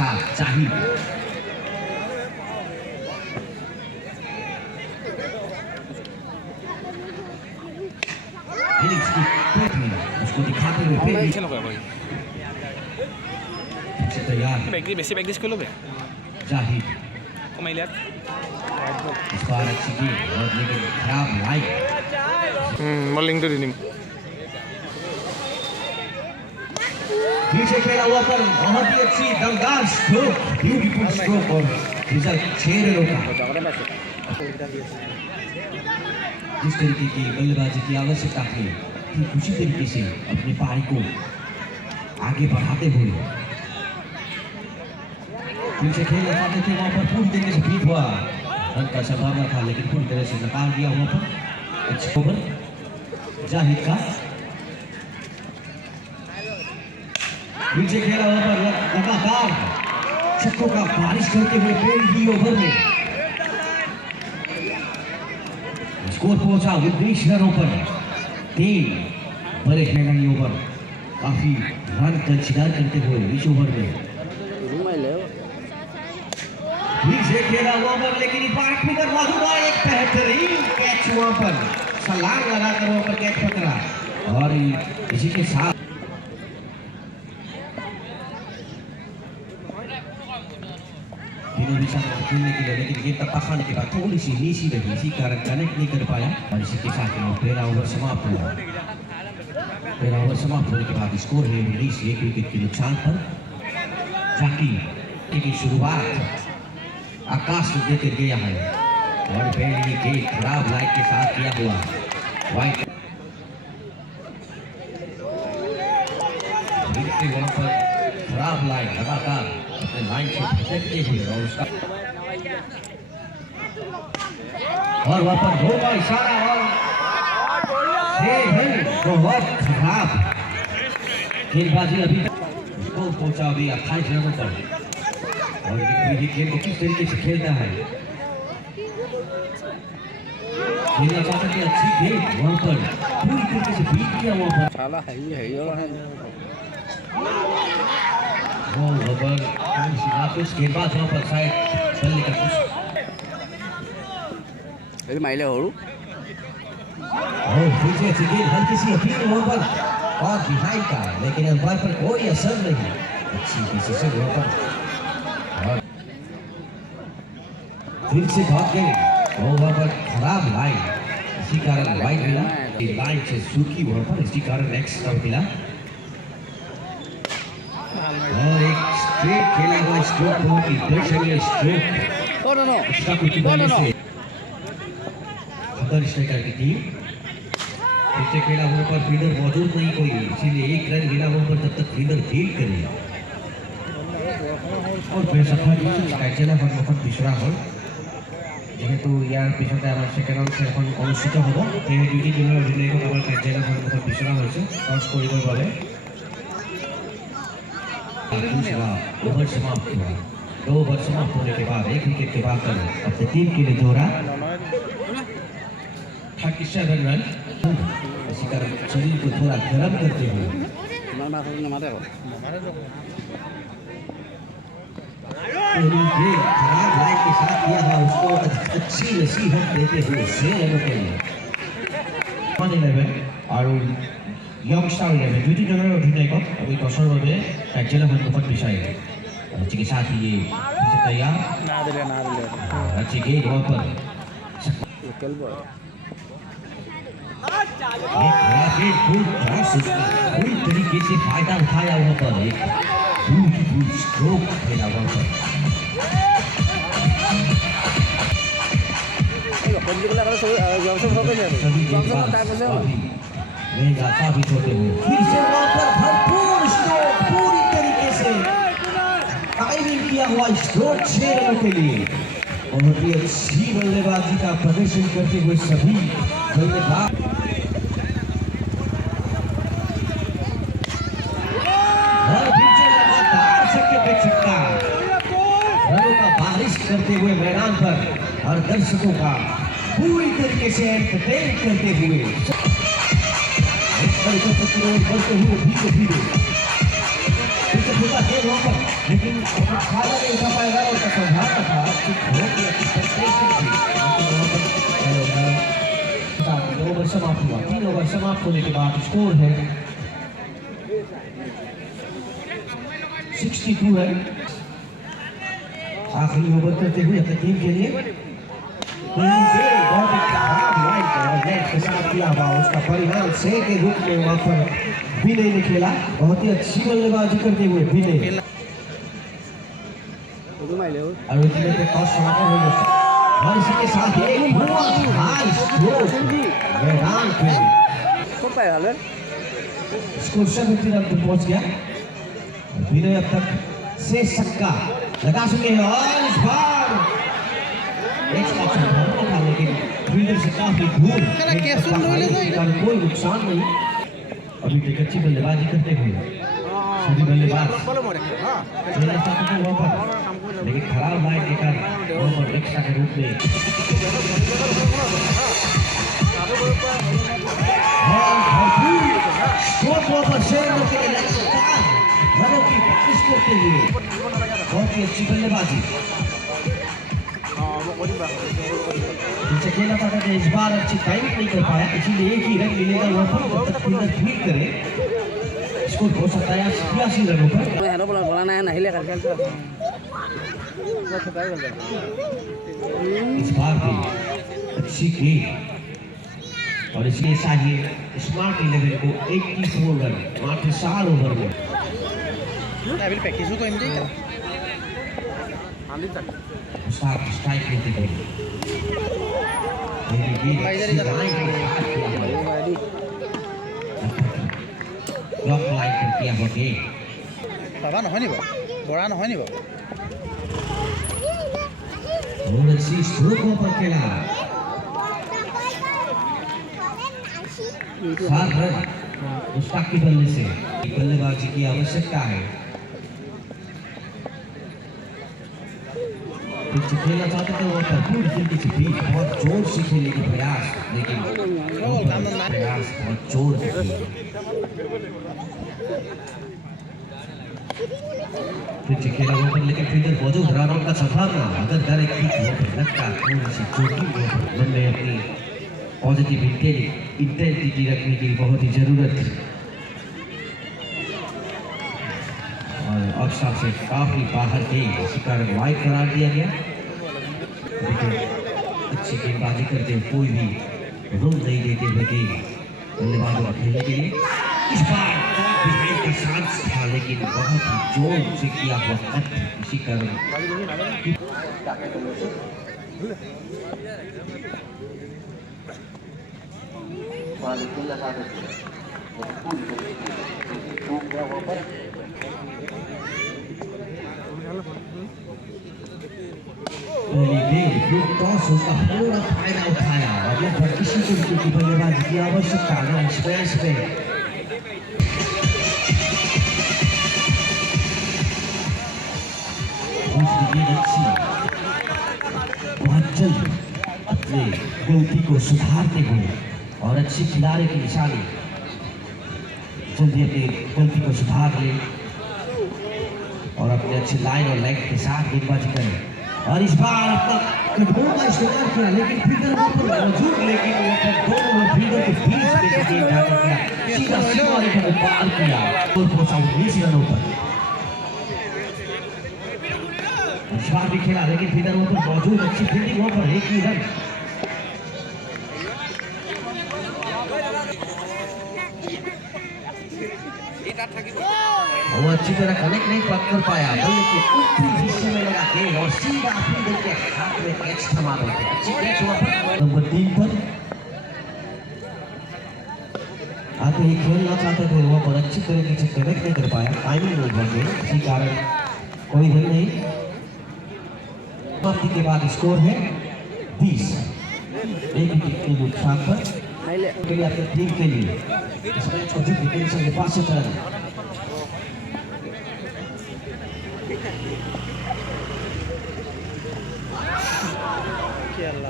साथ जाहिद। फिनिक्स की पेट में उसको दिखाते हुए तैयार जाहिद। इस बार अच्छी गेंद और लेकिन खराब लाइन। बॉलिंग तो नहीं पीछे खेला हुआ पर बहुत ही अच्छी दमदार स्ट्रोक, ब्यूटीफुल स्ट्रोक और रिजल्ट 6 रनों का। जिस तरीके की बल्लेबाजी की आवश्यकता थी ठीक उसी तरीके से अपनी पारी को आगे बढ़ाते हुए पीछे खेलना चाहते थे, वहां पर पूरी तरीके से बीट हुआ। रन का संभावना था लेकिन पूरी तरह से नकार दिया वहां पर। ओवर जाहिद का पीछे खेला हुआ पर लगातार छक्कों का बारिश करते हुए पहली ओवर में स्कोर पहुंचा 19 रनों पर। 3 बड़े मैदानी ओवर काफी रन दर्जदार करते हुए इस ओवर में पीछे खेला हुआ पर लेकिन इस बार फिगर मौजूदा एक बेहतरीन कैच वहां पर छलांग लगाकर वहां पर कैच पकड़ा और इसी के साथ खेलने के लिए लेकिन गेंद का पकड़ने के बाद थोड़ी सी नीची रही, इसी कारण कनेक्ट नहीं कर पाया और इसी के साथ पहला ओवर समाप्त हुआ। पहला ओवर समाप्त होने के बाद स्कोर है 19 1 विकेट के नुकसान पर। जाकिर की शुरुआत आकाश को देकर गया है और पहली गेंद खराब लाइट के साथ किया हुआ वाइट वहां पर खराब लाइन लगातार अपने लाइन से भटकते हुए और उसका और वहां पर दो का इशारा और बहुत खराब गेंदबाजी अभी उसको पहुंचा अभी 28 रनों पर और ये गेंद को किस तरीके से खेलता है खेलना चाहता है अच्छी गेंद वहां पर पूरी तरीके से बीट किया वहां पर वो ओवर कुछ गेंदबाज वहां पर शायद बल्ले का कुछ माइले हो और पीछे से गेंद हल्की सी अपील वहां पर और बिहाइंड का लेकिन अंपायर पर कोई असर नहीं। अच्छी डिसीजन वहां पर और फिर से भाग गए वो वहां पर खराब लाइन इसी कारण वाइड मिला लाइन से सूखी वहां पर इसी कारण एक्स्ट्रा मिला और एक स्ट्रेट खेला हुआ स्ट्रोक बहुत ही दर्शनीय स्ट्रोक इसका कुछ बनने से खबर स्ट्राइकर की टीम पीछे खेला हुआ पर फील्डर मौजूद नहीं कोई इसीलिए एक रन गिरा हुआ पर तब तक फील्डर फील्ड करे और बेसफल কাৰ্যালয় সন্মুখত বিচৰা হ'ল যেহেতু ইয়াৰ পিছতে আমাৰ সেকেণ্ড ৰাউণ্ড এখন অনুষ্ঠিত হ'ব সেই দুটি টিমৰ অধিনায়কক আমাৰ কাৰ্যালয় সন্মুখত বিচৰা হৈছে টছ কৰিবৰ বাবে। दूसरा ओवर समाप्त हुआ 2 ओवर समाप्त होने के बाद 1 विकेट के बाद अपने टीम के लिए जोड़ा 37 रन। इसी कारण शरीर को थोड़ा गर्म करते हुए खराब लाइट के साथ किया था उसको अच्छी नसीहत देते हुए 6 रनों के लिए 11 और यंगस्टार 11 দুটি দলৰ অধিনায়কক আমি টছৰ বাবে কাৰ্যালয় সন্মুখত বিচাৰিলে अच्छी के साथ ये तैयार अच्छी गेंद वहां पर पूरी तरीके से फायदा उठाया वहां पर एक ब्यूटीफुल स्ट्रोक खेला वहां पर साबित होते हुए फिर से वहां पर भरपूर स्ट्रोक पूरी तरीके से टाइमिंग किया हुआ स्ट्रोक 6 रनों के लिए और भी अच्छी बल्लेबाजी का प्रदर्शन करते हुए सभी बल्लेबाज लगातार छक्के पे छक्का रनों का बारिश करते हुए मैदान पर और दर्शकों का पूरी तरीके से एंटरटेन करते हुए प्रतिरोध करते हुए धीरे धीरे खुदा खेल वहाँ पर, लेकिन खाला नहीं उठा पाएगा और उसका संभावना था कि बहुत ही अच्छी प्रेसिंग थी, लेकिन ओवर समाप्त हुआ। 3 ओवर समाप्त होने के बाद स्कोर है 62 रन। आखिरी ओवर करते हुए अपनी टीम के लिए बहुत ही खराब लाइन और नेट के साथ किया हुआ उसका परिणाम से के रूप में वहाँ पर विनय ने खेला। बहुत ही अच्छी बल्लेबाजी करते हुए विनय और विनय पे टॉस समापन हो गया और इसी के साथ एक धमाकेदार स्ट्रोक मैदान पे स्कोर 70 रन पर पहुंच गया। विनय अब तक से छक्का लगा चुके हैं और इस बार एक स्टॉप था लेकिन फील्डर से काफी दूर, कोई नुकसान नहीं। अभी तक अच्छी बल्लेबाजी करते हुए सभी बल्लेबाज लेकिन खराब लाइन के कारण एक्स्ट्रा के रूप में रनों की प्रैक्टिस करते हुए बहुत ही अच्छी बल्लेबाजी खेला था इस बार अच्छी टाइम नहीं कर पाया, इसीलिए एक ही रन मिलेगा वहाँ पर जब तक फील्डर फीड करे। स्कोर हो सकता है 82 रनों पर। इस बार भी अच्छी गेंद और इसलिए चाहिए स्मार्ट 11 को 84 रन 8 ओवर में। स्ट्राइक लेते थे ब्लॉक लाइन पर किया हुआ गेंद बाबा নহয় নিব বড়া নহয় নিব अच्छी स्ट्रोकों पर खेला 7 रन मुश्ताक के बल्ले से। बल्लेबाजी की आवश्यकता है। खेलना चाहते थे वो भरपूर जल्दी से भी बहुत जोर से खेलने के प्रयास, लेकिन प्रयास बहुत जोर से किए। खेला वहाँ पर लेकिन फील्डर मौजूद रन आउट का संभावना अगर डर एक लगता थोड़ी सी चोटी मन में अपनी पॉजिटिव इंटेंसिटी रखने की बहुत ही जरूरत थी और ऑफ से काफी बाहर गई, इसी कारण वाइड करार दिया गया। अच्छी गेंदबाजी करते हुए कोई भी रूम नहीं देते हुए गेंद बल्लेबाजों को खेलने के लिए। इस बार बिहाइंड का चांस था लेकिन बहुत ही जोर से किया हुआ कट, इसी कारण टॉस उसका पूरा फायदा उठाया और लगभग किसी को की बल्लेबाजी की आवश्यकता नहीं। स्पेस पे अच्छी बहुत जल्द अपने गलती को सुधारते हुए और अच्छी खिलाड़ी की निशानी जल्दी अपनी गलती को सुधार ले और अपने अच्छी लाइन और लेग के साथ गेंदबाजी करें। और इस बार अपना कटबोर्ड का इस्तेमाल किया लेकिन फील्डर वहाँ पर मौजूद, लेकिन दोनों फील्डर के बीच में गेंद जाकर किया सीधा सीधा पार किया और पहुंचा 19 रनों पर। इस बार भी खेला लेकिन फील्डर वहाँ पर मौजूद, अच्छी फील्डिंग वहाँ पर एक ही रन। वो अच्छी तरह कनेक्ट नहीं कर पाया, बल्ले के ऊपरी हिस्से में लगा गेंद और सीधा फील्डर के हाथ में कैच थमा रहे थे। अच्छी कैच वहाँ पर नंबर 3 पर आते ही खेलना चाहते थे, वहाँ पर अच्छी तरीके से कनेक्ट नहीं कर पाया, टाइमिंग नहीं बन गई, इसी कारण कोई रन नहीं। समाप्ति के बाद स्कोर है 20, एक विकेट के नुकसान पर अपनी टीम के लिए इस मैच को जीतने के लिए 65 रन।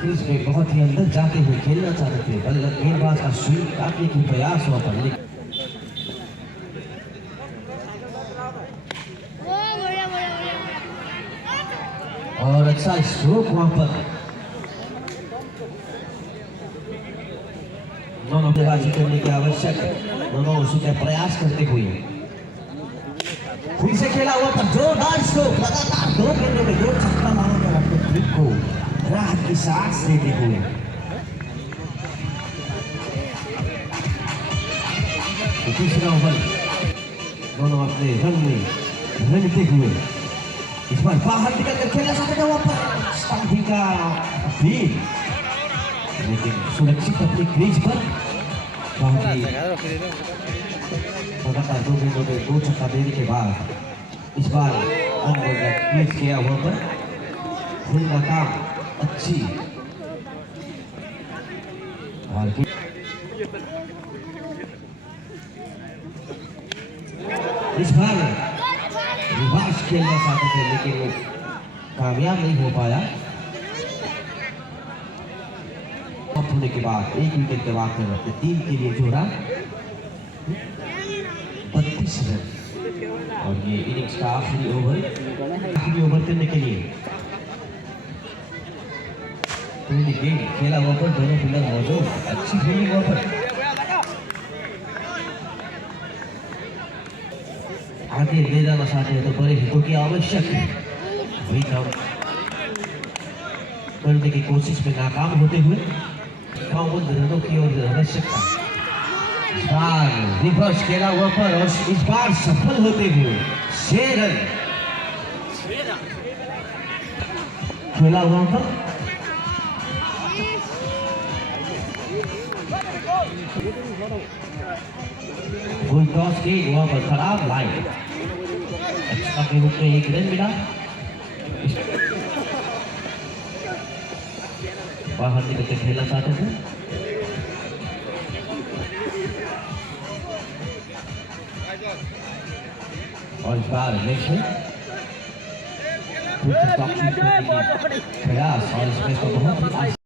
क्रीज में बहुत ही अंदर जाते हुए खेलना चाहते थे, गेंदबाज का स्विंग काटने की प्रयास हुआ पर और अच्छा स्ट्रोक वहां पर दोनों बल्लेबाजी करने की आवश्यक, दोनों उसी का प्रयास करते हुए फिर से खेला हुआ पर जोरदार स्ट्रोक, लगातार 2 गेंदों में 2 छक्का मारकर अपने टीम को राहत की सांस देते हुए तीसरा ओवर दोनों अपने रन में रंगते हुए इस बार बाहर निकल कर खेला चाहते थे वहां पर स्टंपिंग का फील, लेकिन सुरक्षित अपनी क्रीज पर लगातार 2 गेंदों में 2 छक्का देने के बाद इस बार क्रीज किया वहां पर फुल का काम अच्छी और इस बार रिवर्स खेलना चाहते थे लेकिन वो कामयाब नहीं हो पाया। होने के बाद 1 विकेट के बाद में अपने टीम के लिए जोड़ा 32 रन और ये इनिंग्स का आखिरी ओवर करने के लिए गेंद खेला हुआ पर दोनों फील्डर मौजूद, अच्छी फील्डिंग हुआ पर आगे ले जाना चाहते हैं तो बड़े हितों की आवश्यक वही काम करने की कोशिश में नाकाम होते हुए रनों की ओर आवश्यकता, इस बार रिवर्स खेला हुआ पर और इस बार सफल होते हुए 6 रन खेला हुआ पर फुल टॉस के वहां पर खराब लाइन एक्स्ट्रा के रूप में 1 रन मिला, बाहर निकल के खेलना चाहते थे और इस बार प्रयास और इसमें तो बहुत ही